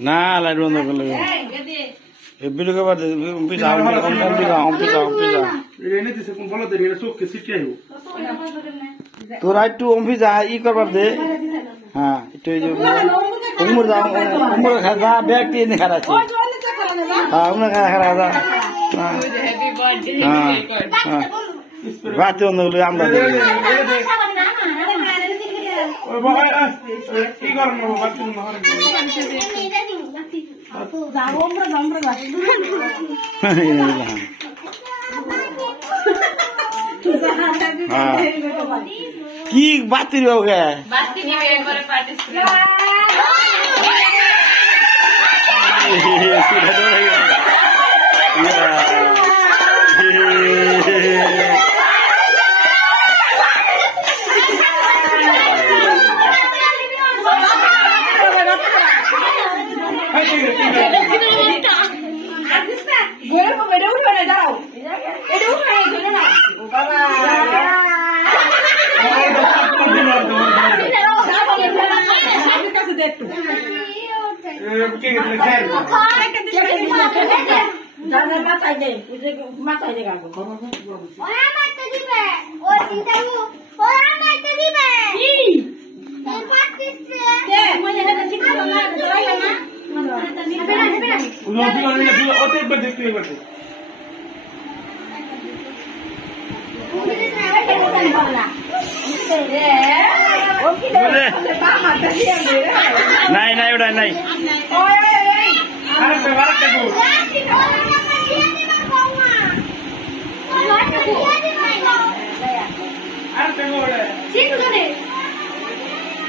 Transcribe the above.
না লাইট বন্ধ করলে ভিডিও কবার তোরা একটু অম্ফি যা ই করবার দে হ্যাঁ একটু উমর যা উমর খাজা ব্যাগ দিয়ে খারা আছে হ্যাঁ উমর খারা খারা হ্যাঁ হ্যাঁ বাতি বন্ধ করলে আমরা কি বাতি গে নাই নাই ওটা নাই আর